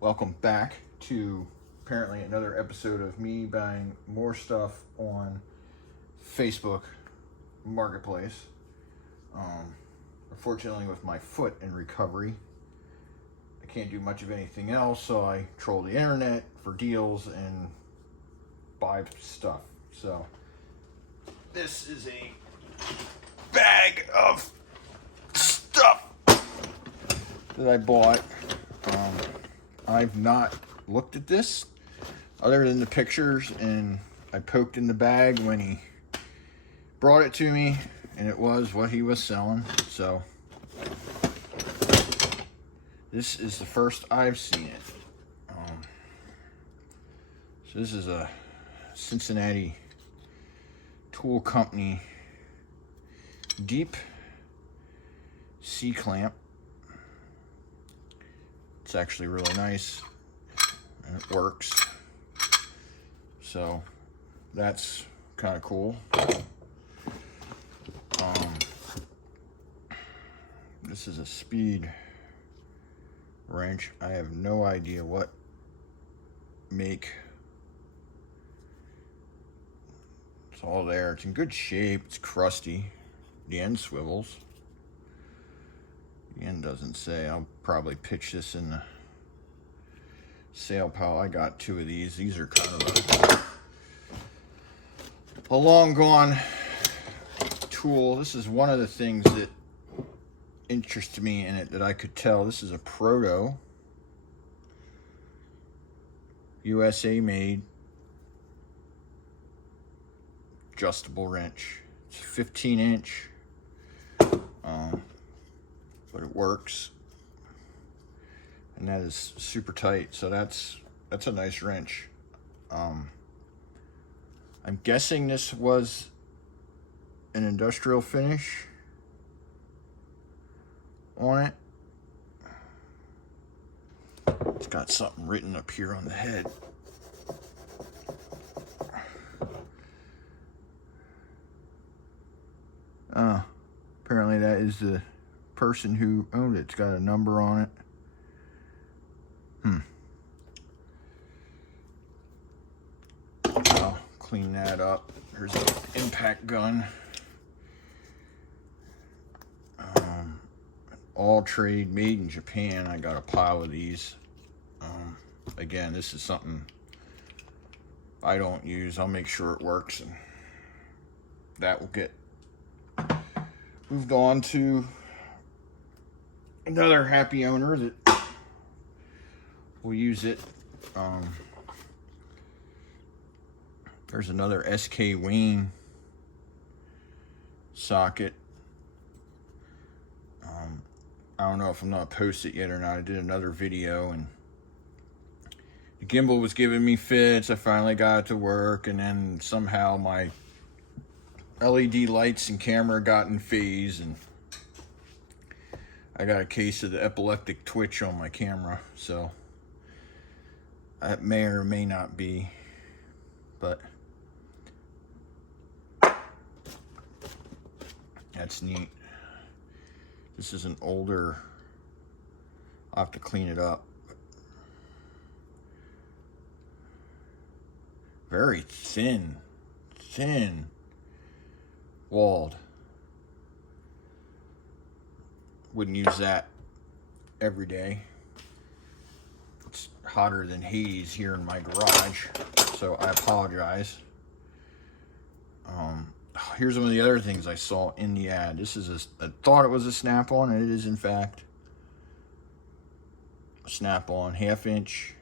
Welcome back to apparently another episode of me buying more stuff on Facebook Marketplace. Unfortunately, with my foot in recovery, I can't do much of anything else, so I troll the internet for deals and buy stuff. So this is a bag of stuff that I bought. I've not looked at this other than the pictures, and I poked in the bag when he brought it to me, and it was what he was selling. So this is the first I've seen it. So this is a Cincinnati tool company deep C-clamp. It's actually really nice and it works, so that's kind of cool. This is a speed wrench. I have no idea what make. It's all there. It's in good shape. It's crusty. The end swivels. The end doesn't say. I'll probably pitch this in the sale pile. I got two of these. These are kind of a long gone tool. This is one of the things that interests me in it that I could tell. This is a Proto, USA made adjustable wrench. It's 15-inch. But it works, and that is super tight, so that's a nice wrench. I'm guessing this was an industrial finish on it. It's got something written up here on the head. Apparently that is the person who owned it. It's got a number on it. I'll clean that up. There's an impact gun. All trade, made in Japan. I got a pile of these. Again, this is something I don't use. I'll make sure it works, and that will get moved on to another happy owner that will use it. There's another SK Wayne socket. I don't know if I'm not posted yet or not. I did another video and the gimbal was giving me fits. I finally got it to work, and then somehow my LED lights and camera got in phase, and I got a case of the epileptic twitch on my camera, so that may or may not be, but that's neat. This is an older, I'll have to clean it up. Very thin walled. Wouldn't use that every day. It's hotter than Hades here in my garage, so I apologize. Here's some of the other things I saw in the ad. This is I thought it was a snap-on, and it is in fact a snap-on, 1/2-inch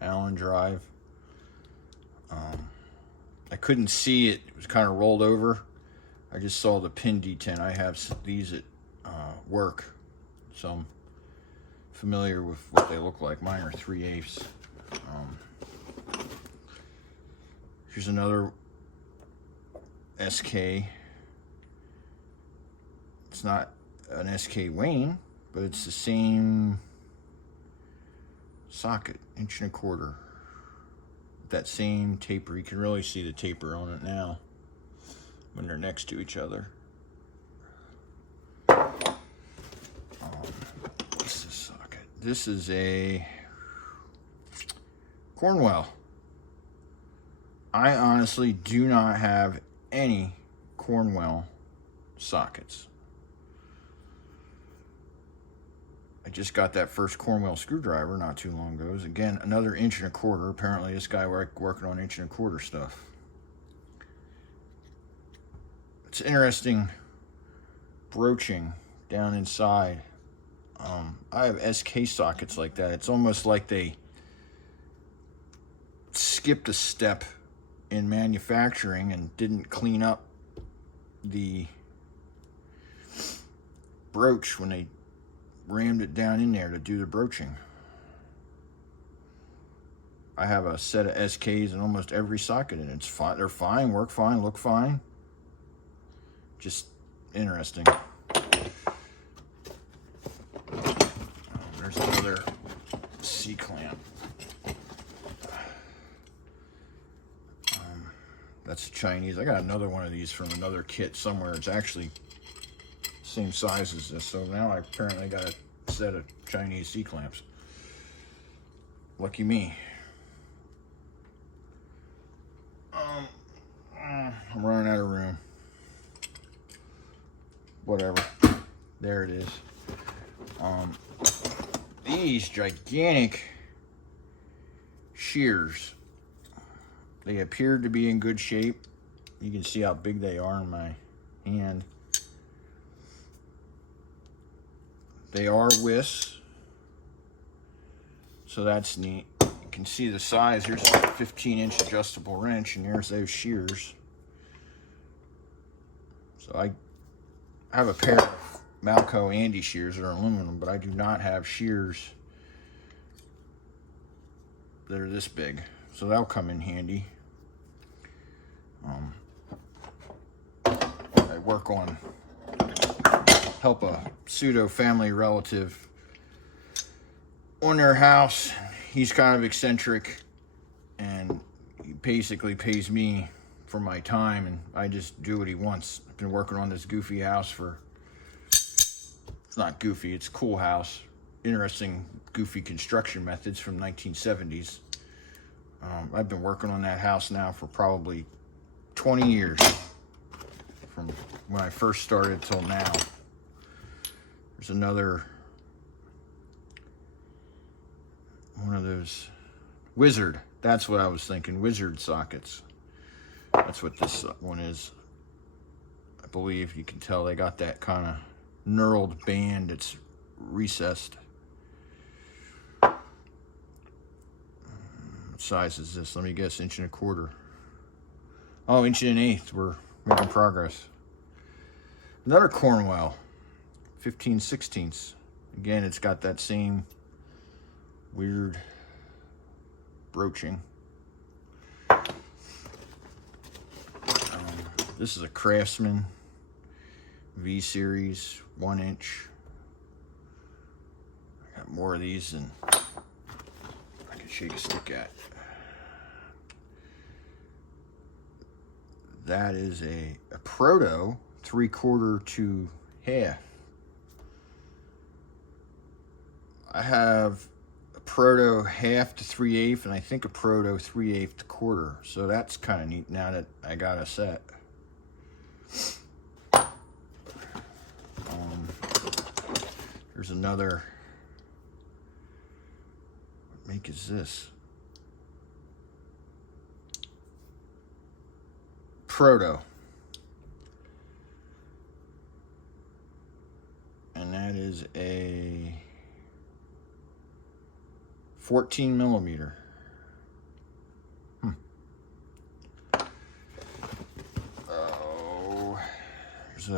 Allen drive. I couldn't see it. It was kind of rolled over. I just saw the pin detent. I have these at work, so I'm familiar with what they look like. Mine are 3/8. Here's another SK. It's not an SK Wayne, but it's the same socket, 1.25 inch. That same taper. You can really see the taper on it now when they're next to each other. What's this socket? This is a Cornwell. I honestly do not have any Cornwell sockets. I just got that first Cornwell screwdriver not too long ago. Again, another 1.25 inch. Apparently this guy working on 1.25 inch stuff. It's interesting broaching down inside. I have SK sockets like that. It's almost like they skipped a step in manufacturing and didn't clean up the brooch when they rammed it down in there to do the broaching. I have a set of SKs in almost every socket, and it's fine. They're fine, work fine, look fine. Just interesting. There's another C-clamp. That's Chinese. I got another one of these from another kit somewhere. It's actually the same size as this. So now I apparently got a set of Chinese C-clamps. Lucky me. I'm running out of room. Whatever. There it is. These gigantic shears. They appear to be in good shape. You can see how big they are in my hand. They are Wiss, so that's neat. You can see the size. Here's a 15-inch adjustable wrench, and there's those shears. So I have a pair of Malco Andy shears that are aluminum, but I do not have shears that are this big. So that'll come in handy. I work on, help a pseudo family relative on their house. He's kind of eccentric, and he basically pays me for my time, and I just do what he wants. I've been working on this goofy house for, it's not goofy, it's a cool house. Interesting, goofy construction methods from 1970s. I've been working on that house now for probably 20 years, from when I first started till now. There's another one of those Wizard. That's what I was thinking. Wizard sockets. That's what this one is. I believe you can tell they got that kind of knurled band. It's recessed. What size is this? Let me guess. 1.25 inches. Oh, 1.1 inches. We're making progress. Another Cornwell. 15/16. Again, it's got that same weird broaching. This is a Craftsman V-Series 1 inch. I got more of these than I can shake a stick at. That is a Proto 3/4 to 1/2. I have a Proto 1/2 to 3/8, and I think a Proto 3/8 to 1/4. So that's kind of neat now that I got a set. There's another. What make is this? Proto. And that is a 14 millimeter. Oh, there's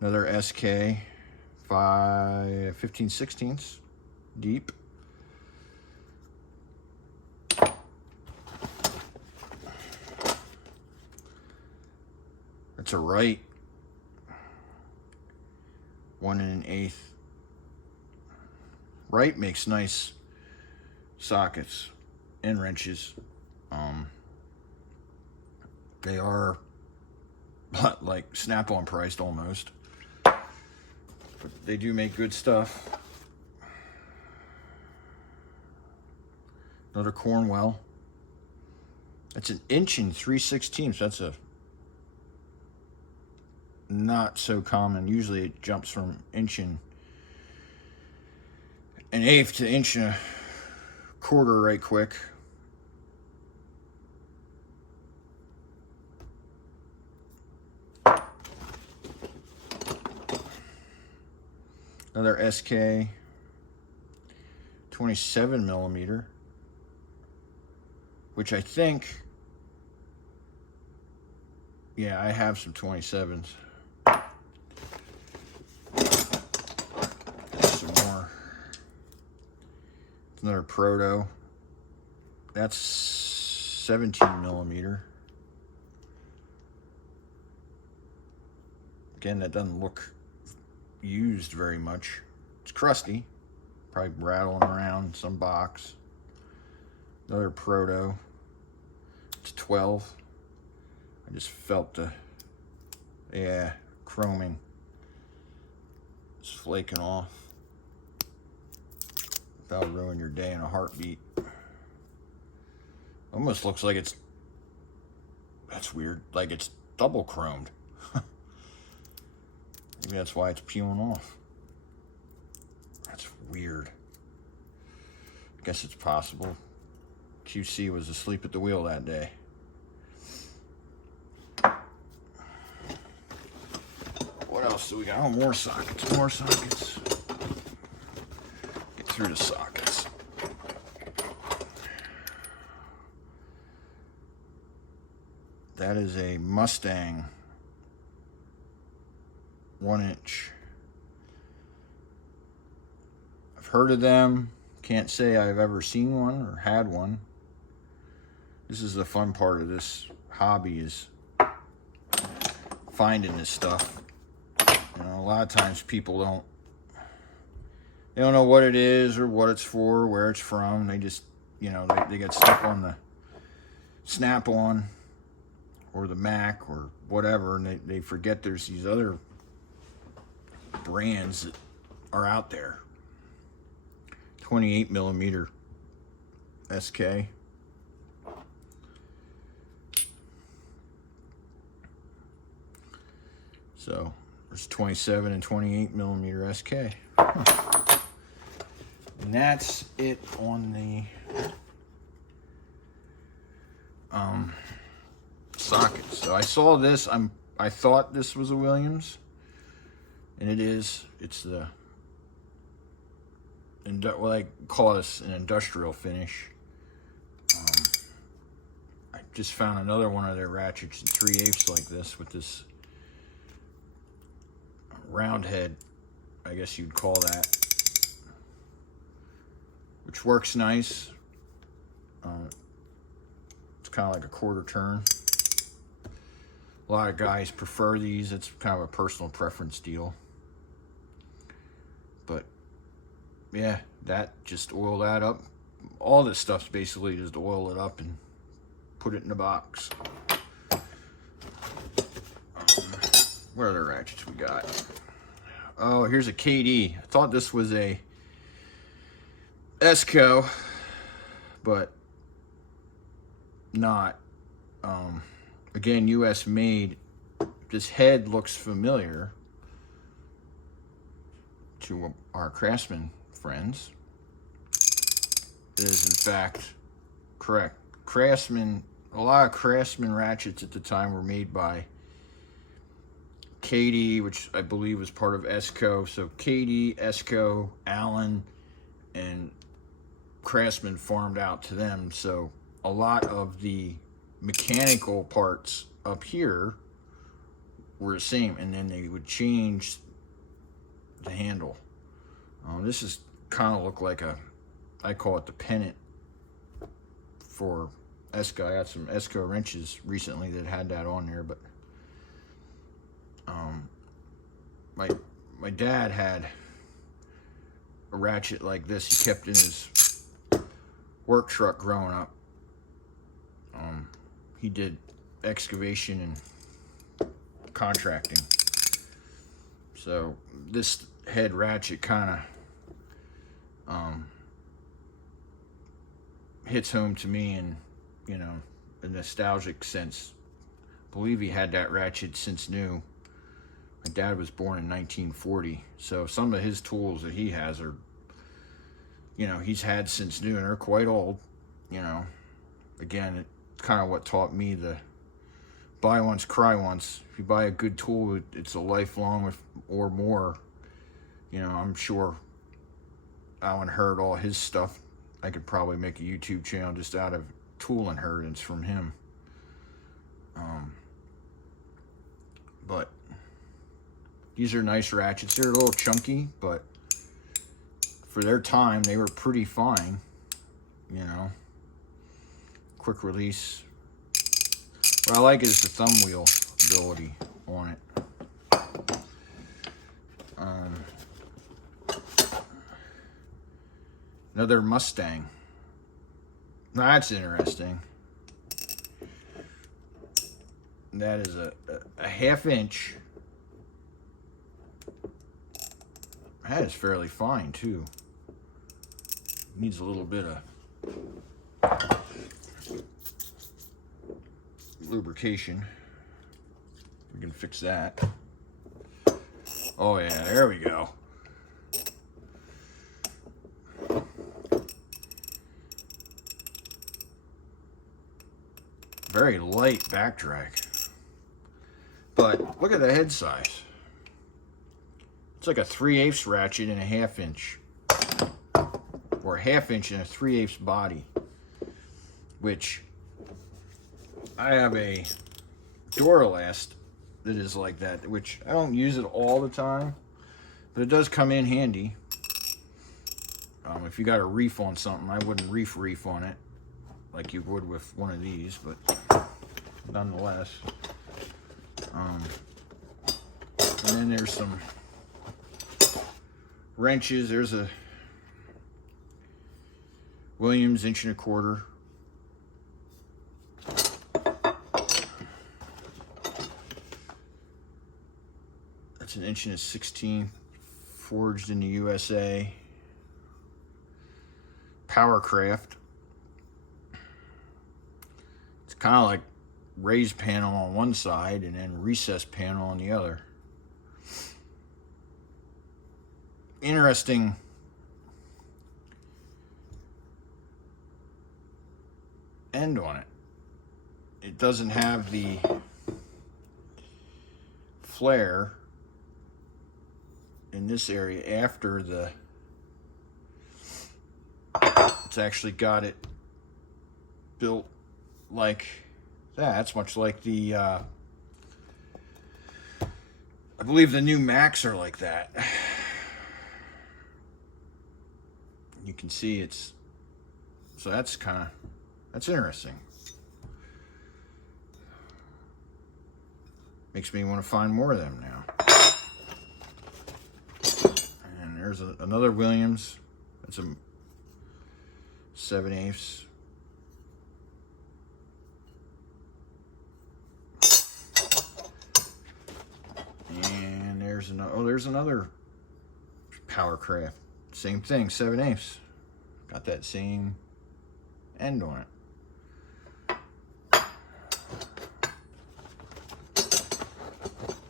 another SK 15/16 deep. That's a right 1 1/8. Right makes nice sockets and wrenches. They are like Snap-on priced almost, but they do make good stuff. Another Cornwell. That's an inch and 3/16. That's a not so common. Usually it jumps from inch and an eighth to inch and a quarter right quick. Another SK 27 millimeter, which I think, yeah, I have some 27s. Some more. Another Proto. That's 17 millimeter. Again, that doesn't look used very much. It's crusty, probably rattling around in some box. Another Proto. It's 12. I just felt the, yeah, chroming. It's flaking off. That'll ruin your day in a heartbeat. Almost looks like it's, that's weird, like it's double chromed. Maybe that's why it's peeling off. That's weird. I guess it's possible QC was asleep at the wheel that day. What else do we got? Oh, more sockets, more sockets. Get through the sockets. That is a Mustang 1-inch. I've heard of them. Can't say I've ever seen one or had one. This is the fun part of this hobby, is finding this stuff. You know, a lot of times people don't know what it is or what it's for, where it's from. They just, you know, they get stuck on the Snap-on or the Mac or whatever, and they forget there's these other brands that are out there. 28 millimeter SK. So there's 27 and 28 millimeter SK. Huh. And that's it on the sockets. So I saw this. I thought this was a Williams, and it is. It's the, well, I call this an industrial finish. I just found another one of their ratchets in 3/8 like this, with this round head, I guess you'd call that, which works nice. It's kind of like a quarter turn. A lot of guys prefer these. It's kind of a personal preference deal. But yeah, that, just oil that up. All this stuff's basically just oil it up and put it in the box. What other ratchets we got? Oh, here's a KD. I thought this was a Esco, but not. Again, US made. This head looks familiar to our Craftsman friends. It is in fact correct. Craftsman, a lot of Craftsman ratchets at the time were made by KD, which I believe was part of Esco. So KD, Esco, Allen, and Craftsman farmed out to them. So a lot of the mechanical parts up here were the same, and then they would change the handle. This is kind of look like a, I call it the pennant for Esco. I got some Esco wrenches recently that had that on there, but my dad had a ratchet like this he kept in his work truck growing up. He did excavation and contracting, so this head ratchet kind of hits home to me in, you know, a nostalgic sense. I believe he had that ratchet since new. My dad was born in 1940, so some of his tools that he has are, you know, he's had since new, and they're quite old. You know, again, it's kind of what taught me the buy once, cry once. If you buy a good tool, it's a lifelong or more. You know, I'm sure Alan heard all his stuff. I could probably make a YouTube channel just out of tool inheritance from him. But these are nice ratchets. They're a little chunky, but for their time, they were pretty fine. You know, quick release. What I like is the thumb wheel ability on it. Another Mustang. That's interesting. That is a half inch. That is fairly fine too. Needs a little bit of lubrication. We can fix that. Oh yeah, there we go. Very light back drag. But look at the head size. It's like a 3/8 ratchet and a half inch. Or a half inch and a 3/8 body. Which I have a Duralast that is like that, which I don't use it all the time, but it does come in handy. If you got a reef on something, I wouldn't reef on it like you would with one of these, but nonetheless. And then there's some wrenches. There's a Williams 1.25 inch. That's an 1.16 inch, forged in the USA. Powercraft. It's kind of like raised panel on one side and then recessed panel on the other. Interesting end on it. It doesn't have the flare in this area after the, it's actually got it built like that. It's much like the I believe the new Macs are like that. You can see it's, so that's interesting. Makes me want to find more of them now. And there's another Williams. It's a 7/8. And there's another Powercraft. Same thing, 7/8. Got that same end on it.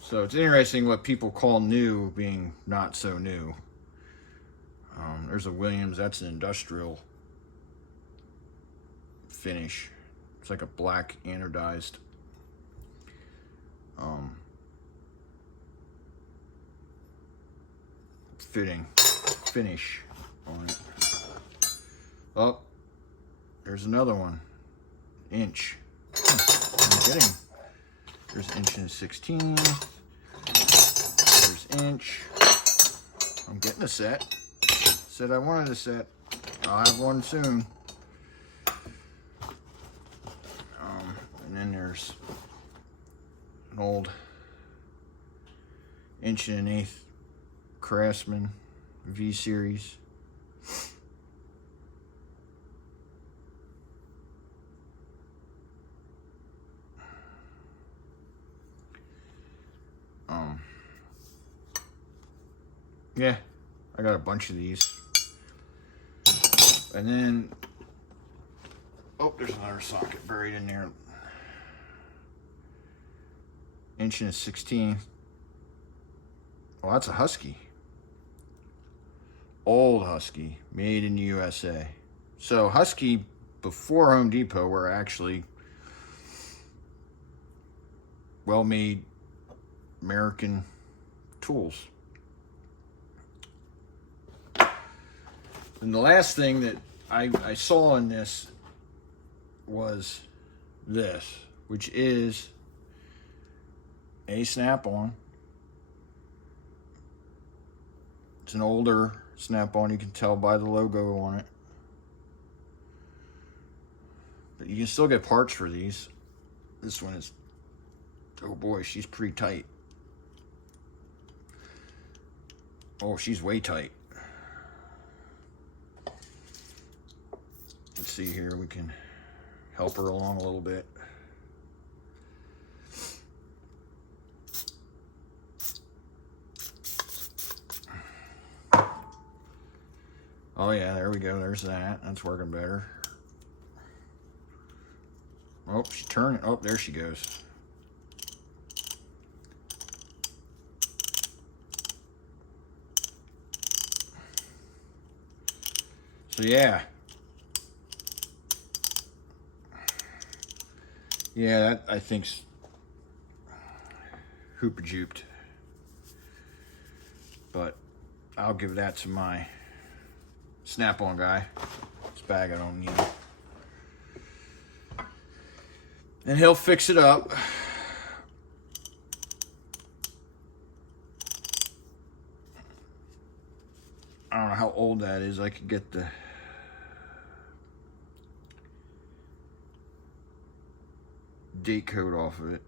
So it's interesting what people call new being not so new. There's a Williams, that's an industrial finish. It's like a black anodized finish on it. Oh, there's another one. Inch. I'm getting. There's 1.16 inch. There's inch. I'm getting a set. Said I wanted a set. I'll have one soon. And then there's an old 1.125 Craftsman V series. Yeah, I got a bunch of these. And then Oh, there's another socket buried in there. 1.16". Oh, that's a Husky. Old Husky, made in the USA. So Husky before Home Depot were actually well-made American tools. And the last thing that I saw in this was this, which is a snap-on. It's an older snap-on, you can tell by the logo on it. But you can still get parts for these. This one is, oh boy, she's pretty tight. Oh, she's way tight. Let's see here, we can help her along a little bit. Oh yeah, there we go, there's that. That's working better. Oh, she's turning. Oh, there she goes. So yeah. Yeah, that I think's hooper-jooped. But I'll give that to my snap-on guy. This bag I don't need. And he'll fix it up. I don't know how old that is. I could get the date code off of it.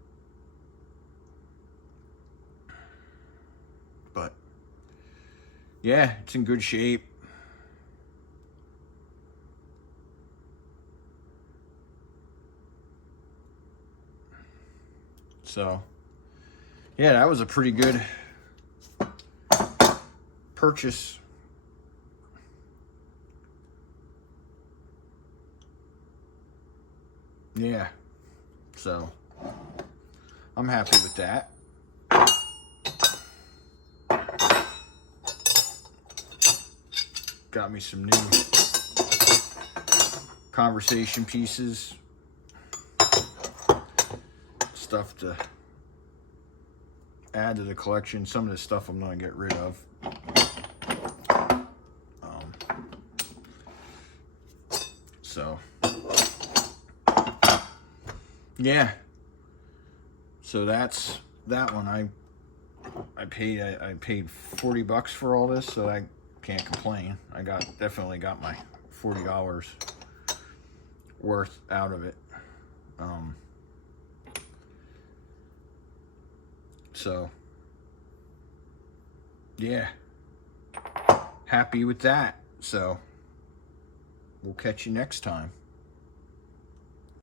But yeah, it's in good shape. So yeah, that was a pretty good purchase. Yeah, so I'm happy with that. Got me some new conversation pieces, stuff to add to the collection. Some of this stuff I'm going to get rid of. So yeah, so that's that one. I paid $40 for all this, so I can't complain. I definitely got my $40 worth out of it. So yeah, happy with that. So we'll catch you next time.